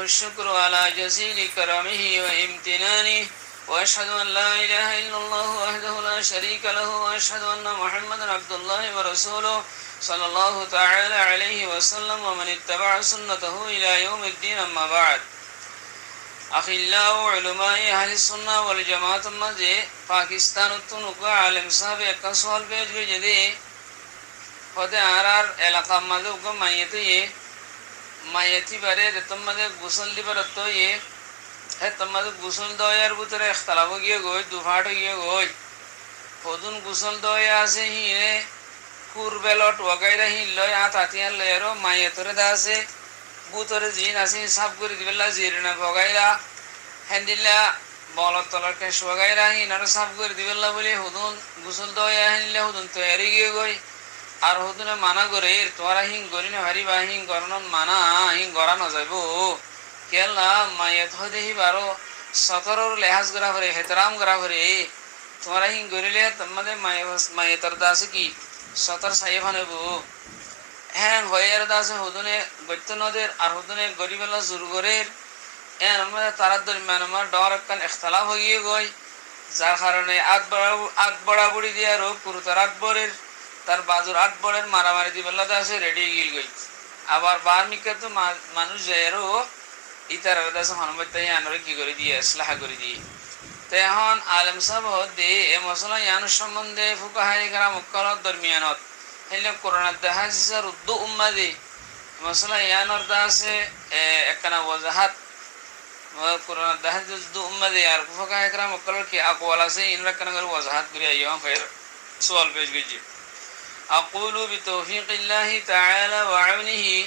وله الشكر على جزيل كرمه وامتنانه وأشهد أن لا إله إلا الله وحده لا شريك له وأشهد أن محمدا عبد الله ورسوله صلى الله تعالى عليه وسلم ومن اتبع سنته إلى يوم الدين أما بعد أخلاء علماء أهل السنة والجماعة مجھے پاکستان التنقى عالم صاحب একটা সওয়াল পেশ যদি হতে আর এলাকা মধ্যে উগম মাইয়াতি বারে তোমাদের গোসল দিবার তো হে তোমাদের গোসল দেওয়ার ভিতরে ইখতিলাফ গিয়ে গই দুফাট গিয়ে গই হদুন গোসল দেওয়া আছে হিনে কুরবেলট ওগাইরা হিন লয় আতাতিয়ান লয়রো মাইয়াতরে দা আছে বুতরে জিন আছে সাফ করে দিবেলা জিরনা বগাইরা হ্যান্ডিলা বলত তলকে শোগাইরা হিনার সাফ করে দিবেলা বলে হদুন গোসল দেওয়া হিনলে হদুন তৈরি গিয়ে গই আর হদুনে মানা করে তোরা হিং গরিনে হারিবা হিং গরনন মানা হিং গরা না যাইব কেলা মাইয়াত হদেহি বারো সতরর লেহাজ করা করে হেতরাম করা করে তোরা হিং গরিলে তোমাদের মাইয়াতর দাসে কি সতর সাহেব হানেব হ্যাঁ হয়ের দাসে হদুনে গৈত্য নদের আর হদুনে গরিবেলা জোর গরের হ্যাঁ আমাদের তারার দরমিয়ান আমার ডর একখান ইখতিলাফ হয়ে গই যার কারণে আগ বড়াবড়ি দিয়ে আরো পুরুতার আকবরের তার বাজুর আকবরের মারামারি দিবেলা দাসে রেডি গিল গই আবার বার্মিকে তো মানুষ যায় আরো ইতার দাসে হনুমতাই আনরে কি করে দিয়ে ইসলাহ করে দিয়ে তো এখন আলেম সাহেব দে এ মশলা ইয়ান সম্বন্ধে ফুকাহাই কারাম মুক্কালত দরমিয়ানত হইলে কোরআন দাহাজিসার উদ্দু উম্মা দে মশলা ইয়ানর দাসে একখানা ওয়াজাহাত কোরআন দাহাজিস উদ্দু উম্মা দে আর ফুকাহাই কারাম মুক্কালত কি আকওয়াল আছে ইনরা কানা করে ওয়াজাহাত করে আইয়া ফের সওয়াল পেশ গজি أقول بتوفيق الله تعالى وعونه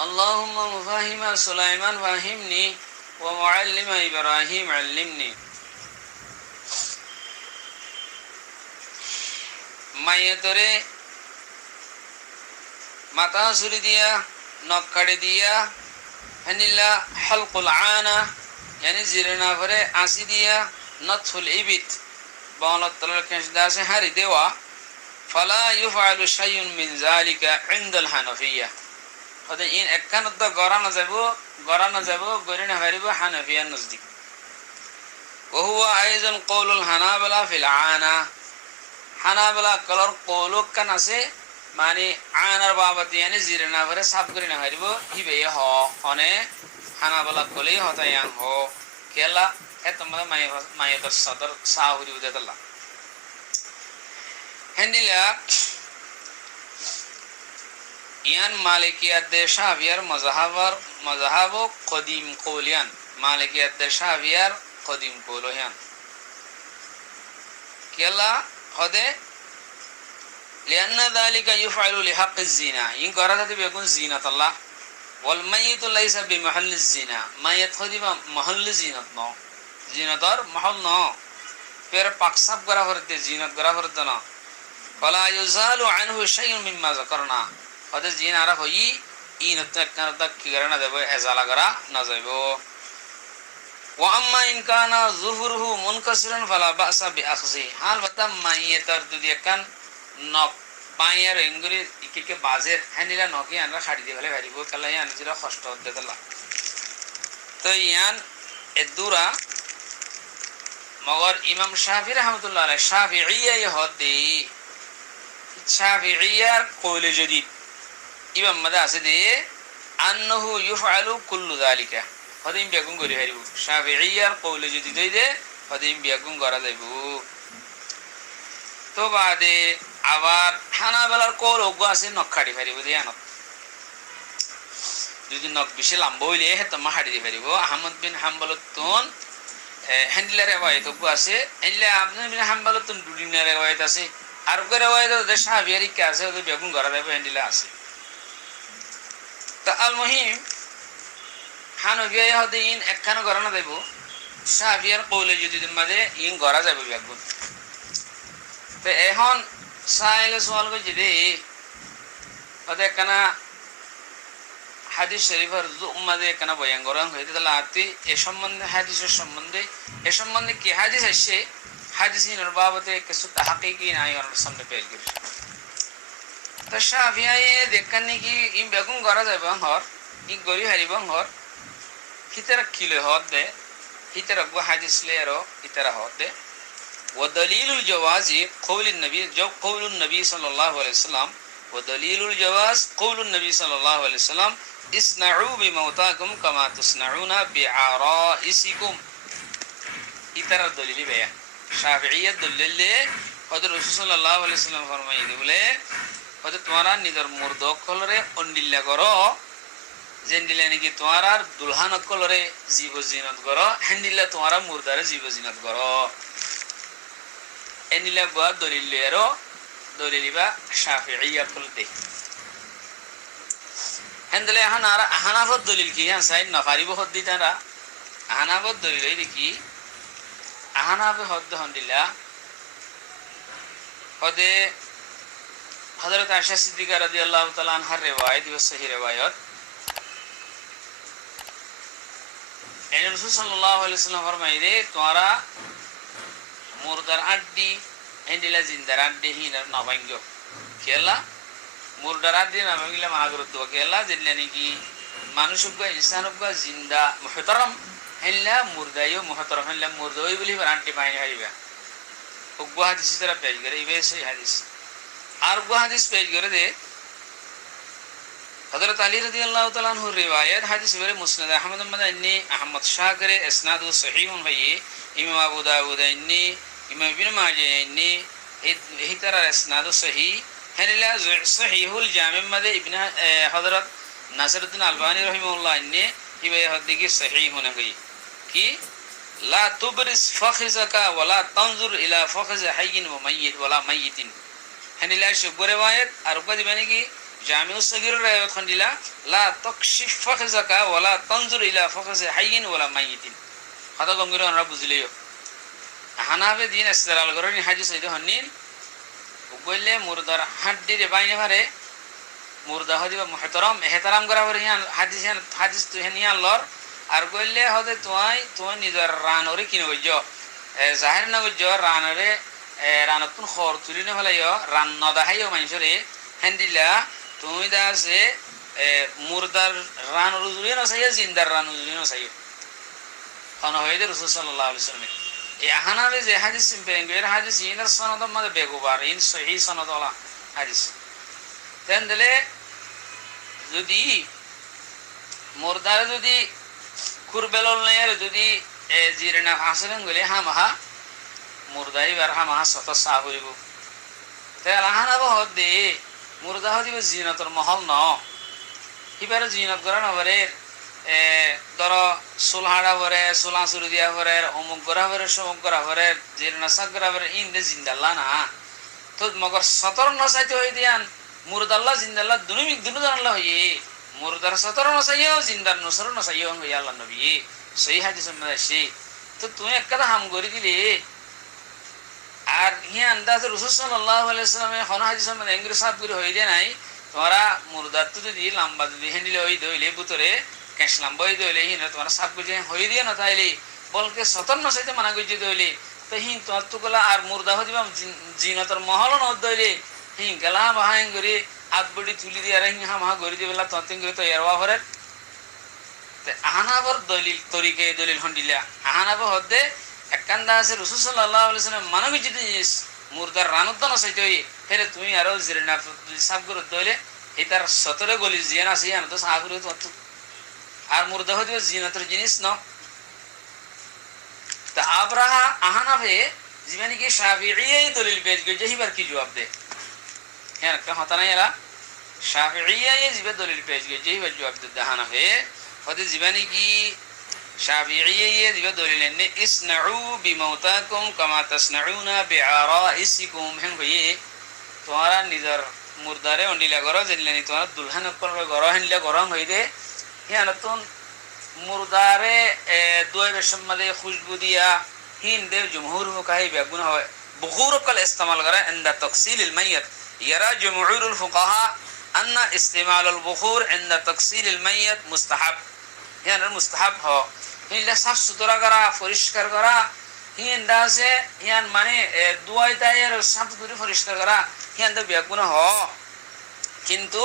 اللهم مفاهم سليمان فهمني ومعلم إبراهيم علمني মাইয়াতরে মাথা সুরি দিয়া নখ কাটে দিয়া হানিলা হালকুল আনা yani জিরনা করে আসি দিয়া নতফুল ইবিত বাংলা তলার কেশ দাসে হারি দেওয়া فلا يفعل شيء من ذلك عند الحنفية هذا إن أكان الدا قرانا زبو قرنا هربا حنفية نزديك وهو أيضا قول الحنابلة في العانة حنابلة كلر قولو كان أسي ماني عانة بابت يعني زيرنا فرس سب قرنا هربا هبه هو أنه حنابلة كلي هتا yang هو كلا هتمدا ما يدر صدر ساهوري ودت الله هندلا ইয়ান মালিকিয়াত দেশাবিয়ার মযহাব কদিম কওলিয়ান মালিকিয়াত দেশাবিয়ার কদিম কওলিয়ান কেলা হদে লিআন্না যালিকা ইফআলু লিহাক্কিজ জিনা ইন করাতে বেগুন জিনাত আল্লাহ ওয়াল মাইয়িতু লাইসা বিমাহাল্লিজ জিনা মাইয়াত খদিবা মাহাল্লিজ জিনাত ন জিনাতর মাহাল ন ফের পাকসাব করা হরতে জিনাত করা হরতে না فلا يزال عنه شيء مما ذكرنا هذا جين عرف هي إن تكنت كيرنا دبوا إزالة كرا نزبوا وأما إن كان ظهره منكسرا فلا بأس بأخذه حال بتم ما يتردد كان نق باير إنغري إكيك بازر هنيلا نقي أنا خارج دي بله هريبو كلا يان جرا خشت هذا تلا تو يان الدورة مگر إمام شافعي رحمة الله عليه شافعية يهودي শাফিঈয়ার কওল জদীদ ইমাম মাদাসে দে আন্নাহু ইফআলু কুল্লু যালিকা হদিম বেগুন করে হারিব শাফিঈয়ার কওল জদীদ দে হদিম বেগুন করা যাইব তো বাদে আবার হানাবেলার কওল ওগো আছে নখাড়ি হারিব দিয়ানত যদি নখ বেশি লম্বা হইলে হেত মাহাড়ি দি হারিব আহমদ বিন হাম্বলতুন হ্যান্ডলার রিওয়ায়াত ওগো আছে এলে আবদুল বিন হাম্বলতুন দুদিনের রিওয়ায়াত আছে আর করে ওয়াইদা দেশা বিয়ারি কে আছে ওদের বেগুন করা যাবে হ্যান্ডেলে আছে তা আল মুহিম হানফিয়া হদে ইন একখানা করা না দেব শাফিয়ার কওলে যদি মাঝে ইন করা যাবে বেগুন তো এখন সাইলে সওয়াল করে দে হদে কানা হাদিস শরীফের উম্মাদে কানা বয়ান করা হইতে তাহলে আতি এ সম্বন্ধে হাদিসের সম্বন্ধে এ সম্বন্ধে কি হাদিস আছে حادثين البابته كسوت حقيقي ناي اور সামনে পেশ করি তো শাফিঈ দেখনি কি ইম বেগুন করা যাবে হর ই গরি হারিব হর hitara kilo hodde hitara go hadis lero hitara hodde ودليل الجواز قول النبي صلى الله عليه وسلم ودليل الجواز قول النبي صلى الله عليه وسلم اصنعوا بموتاكم كما تصنعون بعرائسكم इतर दलील बया शाफियत दलील हजरत रसूल सल्लल्लाहु अलैहि वसल्लम फरमाई दिले हजरत तुम्हारा निदर मुर्दो कलरे ओंडिल्ला करो जेंडिले ने कि तुम्हारा दुल्हन कलरे जीव जीनत करो हंडिल्ला तुम्हारा मुर्दारे जीव जीनत करो एनिला बा दलील लेरो दलीलबा शाफियत कल दे हंडले हनारा हनाफत दलील की हां साइड नफारी बहुत दितारा हनाफत दलील है कि আহানাবে হদ্দ হন্দিলা হদে হযরত আয়েশা সিদ্দিকা রাদিয়াল্লাহু তাআলা আনহার রিওয়ায়াত ও সহিহ রিওয়ায়াত এনে রাসূল সাল্লাল্লাহু আলাইহি ওয়াসাল্লাম ফরমাইলে তোমরা মুরদার আড্ডি এন্ডিলা জিন্দার আড্ডি হিনার নবাঙ্গ কেলা মুরদার আড্ডি নবাঙ্গিলা মাগরুত কেলা যেলেনি কি মানুষুক ইনসানুক জিন্দা মুহতারাম হেল্লা মুরদায়ো মুহতারাম হেল্লা মুরদায়ো বলি বারান্টি পাইনি হারিবা ওগো হাদিস তারা পেশ করে ইবে সেই হাদিস আর গো হাদিস পেশ করে দে হযরত আলী রাদিয়াল্লাহু তাআলা আনহু রিওয়ায়াত হাদিস বেরে মুসনাদ আহমদ মাদানী আহমদ শাকির ইসনাদু সহিহুন ভাইয়ে ইমাম আবু দাউদ ইন্নি ইমাম ইবনে মাজাহ ইন্নি এই তারা ইসনাদু সহিহ হেল্লা সহিহুল জামি মাদে ইবনে হযরত নাসিরউদ্দিন আলবানী রাহিমাহুল্লাহ ইন্নি ইবে হদিকি সহিহুন গই कि ला तुबरिस फखिजका वला तंजुर इला फखिज हय्यिन व मय्यित वला मय्यितिन हनिला शुब रिवायत और कदी बने कि जामिउ सगीर रिवायत खंडिला ला तकशिफ फखिजका वला तंजुर इला फखिज हय्यिन वला मय्यितिन हदा गंगिरो हमरा बुझलियो हानाबे दिन इस्तेलाल करनि हादिस इदो हनिन बलले मुर्दार हड्डी रे बाइने मारे मुर्दा हदिबा मुहतरम एहतराम करा वर हादिस तो हनिया लर আর কইলে হদে তুই নিজের রানরে কিনে গজ্জ জাহির না গজ্জ রানরে রানতুন খর তুলি না ফেলাইও রান নদাহাইও মানুষরে হেন্দিলা তুমি দাসে মুরদার রান রুজুরি না চাইও জিন্দার রান রুজুরি না চাইও কোন হইদে রাসূল সাল্লাল্লাহু আলাইহি ওয়াসাল্লাম এই আহানাবে যে হাদিস পেঙ্গের হাদিস ইনার সনদ মধ্যে বেগুবার ইন সহিহ সনদ ওয়ালা হাদিস তেনদলে যদি মুরদার যদি কুরবেলল নেয়ার যদি জিরনা হাসলেন গলে হামাহা মুরদাই বার হামাহা সত সাহরিব তে আলাহানা বহদে মুরদা হদিব জিনাতর মহল ন হিবার জিনাত করা নবরে দর সুলহাড়া বরে সুলা সুরি দিয়া বরে অমুক করা বরে সমুক করা বরে জিরনা সাক করা বরে ইনদে জিন্দাল্লাহ না তো মগর সতর নসাইতে হই দিয়ান মুরদাল্লাহ জিন্দাল্লাহ দুনু জানাল্লাহ হইয়ে মুরদার সতর নসাইও জিন্দার নসর নসাইও হই আল্লাহ নবী সহিহ হাদিস মধ্যে তো তুমি একটা হাম করে দিলে আর হিয়া আন্দাজ রাসূল সাল্লাল্লাহু আলাইহি ওয়াসাল্লামের হন হাদিসের মধ্যে ইংরেজ সাহেব করে হই দে নাই তোমরা মুরদার তো যদি লম্বা যদি হেন্ডিলে হই দইলে বুতরে কেশ লম্বা হই দইলে হিনা তোমরা সাহেব করে হই দিয়ে না তাইলে বলকে সতর নসাইতে মানা গজি দইলে তো হিন তোমার তো গলা আর মুরদা হদিবা জিনাতর মহল ন দইলে হিন গলা বাহাই করে আদবড়ি তুলি দিয়ে রহি হামা গরি দিবেলা তন্তিং করে তো এরওয়া হরে তে আহানাবর দলিল তরিকে দলিল হন্ডিলা আহানাব হদে একান্দা আছে রাসূল সাল্লাল্লাহু আলাইহি ওয়াসাল্লাম মানবী জিনিস মুরদার রানুদ্দান সাইতে হই হেরে তুমি আরো জিরনা সাব করে দইলে এটার সতরে গলি জিনা সিয়ান তো সাগুরে তো আর মুরদা হদিব জিনাতর জিনিস ন তা আবরাহা আহানাবে জীবনী কি শাফিঈ দলিল পেশ গই জহিবার কি জবাব দে হ্যাঁ কা হতা না এরা শাফিঈ জিবে দলিল পেশ গই জহিবার জবাব দে দাহানা হে হদে জীবনী কি শাফিঈ জিবে দলিল নে ইসনাউ বিমাউতাকুম কামা তাসনাউনা বিআরাইসিকুম হেন হই তোমরা নিজের মুরদারে অন্ডিলা করো জেনলেনি তোমরা দুলহান করবে গরো হেনলে গরম হই দে হ্যাঁ নতুন মুরদারে দুই বেশম মধ্যে খুশবু দিয়া হিন দেব জমহুর মুকাহি বেগুন হয় بخور কল ইস্তেমাল করে عند تغسيل الميت يرى جمهور الفقهاء ان استعمال البخور عند تغسيل الميت مستحب يعني مستحب हो হিলে সাফ সুতরা করা পরিষ্কার করা হিন দাসে হিন মানে দুয়াই তায়ের সাফ করে পরিষ্কার করা হিন দে বেগুন হ কিন্তু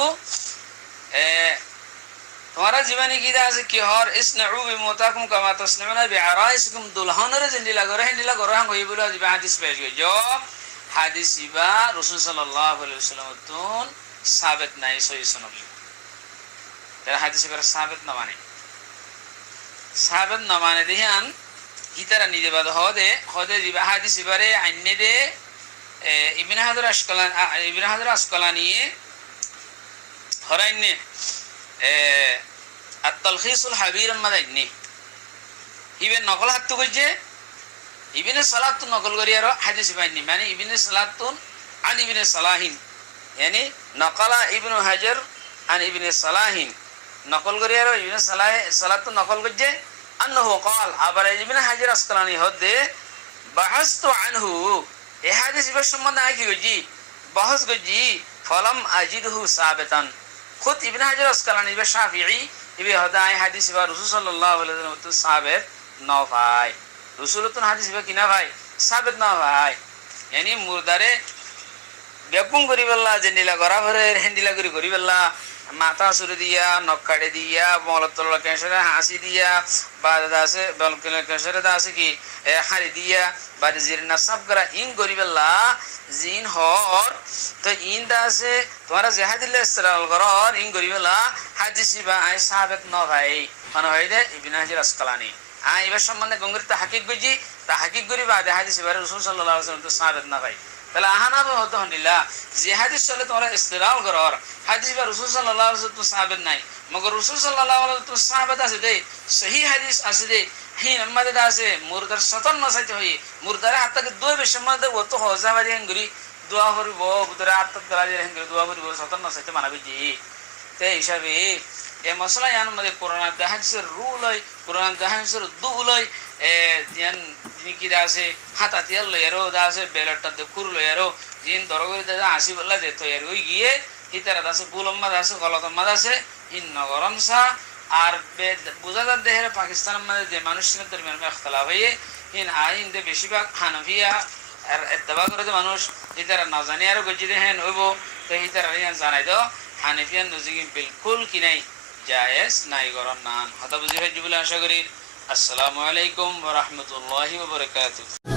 তোমারা জীবনে কি আছে কি হর ইসনাউ বিমুতাকুম কামা তাসনাউনা বিআরাইসিকুম দুলহানরে জিন্দিলা করে হেন্দিলা করে হাং হই বলে জিবা হাদিস পেশ গই jo hadis iba Rasul sallallahu alaihi wasallam tun sabit nai sahih sunnah ter hadis iba sabit na mane dihan hitara nije bad hode jiba hadis ibare anne de ibn hajar asqalani horainne at-talkhis al-habir madani hibe naqal hattu gojje ibn salatun naqal goriyaro hadis bayni mane ibn salatun an ibn salahin yani naqala ibn hajar an ibn salahin naqal goriyaro ibn salatun naqal gojje annahu qala abar ibn hajar asqalani hodde bahastu anhu e hadis ibe সম্বন্ধে কি গজি bahas gojji falam ajidhu sabitan खुद इब्न हजर अस्कलानी इबे शाफिई इबे हदाय hadis इबा रसूल सल्लल्लाहु अलैहि वसल्लम तो साबित न भाई रसूल तो hadis इबे किना भाई साबित न भाई यानी मुर्दारे बेपुं करिबल्ला जेनिला गरा भरे हेंदिला करिबल्ला माथा सुर दिया नक्काडे दिया मोलतल कैंसर हासी दिया बाद दासे बलकल कैंसर दासे की हारी दिया बाद जिरना सब करा इन करिबल्ला জিন হর তো ইন দাসে তোমারা জিহাদিল্লাহ ইসলাল গরর ইন গরিবলা হাদিসি বা আই সাহাবেত ন ভাই মানে হইদে ইবনে হাজার আসকালানি এবার সম্বন্ধে গঙ্গরিত হাকিক গজি তা হাকিক গরিবা দে হাদিস বারে রাসূল সাল্লাল্লাহু আলাইহি ওয়াসাল্লাম তো সাহাবেত না ভাই তাহলে আহানাবে হতো হন্দিল্লাহ যে হাদিস চলে তোমরা ইস্তিলাল গরর হাদিস বা রাসূল সাল্লাল্লাহু আলাইহি ওয়াসাল্লাম তো সাহাবেত নাই মগর রাসূল সাল্লাল্লাহু আলাইহি ওয়াসাল্লাম তো সাহাবেত আছে দে সহি হাদিস আছে দে হিন আমাদের দাসে মুরদার সতন নসাইতে হই মুরদারে হাতকে দুই বেশমতে ও তো হজাবাদি হেঙ্গরি দোয়া করিব বুদরে আত্মত গলাজে হেঙ্গরি দোয়া করিব সতন নসাইতে মানাবি জি তে হিসাবে এ মশলা ইয়ান মধ্যে কোরআন হাদিসের রুল হয় কোরআন হাদিসের দুল হয় জিয়ান জিকি দাসে হাতাতিয়ার লয়ারো দাসে বেলটটা দে কুর লয়ারো জিন দরগরি দাসে আসি বল্লা দে তো এর ওই গিয়ে হিতারা দাসে বুলম্মা দাসে গলতম্মা দাসে ইন নগরমসা আর বুঝাদার দেহের পাকিস্তানের মধ্যে যে মানুষের দরমিয়ান ইখতিলাফ হয়ে হিন আইন দে বেশিরভাগ হানাফিয়া আর ইত্তেবা করে যে মানুষ হিতারা না জানি আর গজি দেহেন হইব তো হিতারা ইয়ান জানাই দাও হানাফিয়ান নজিকি বিলকুল কি নাই জায়েজ নাই গরম নান হতা বুঝি ভাই বলে আশা করি আসসালামু আলাইকুম ওয়া রাহমাতুল্লাহি ওয়া বারাকাতুহু।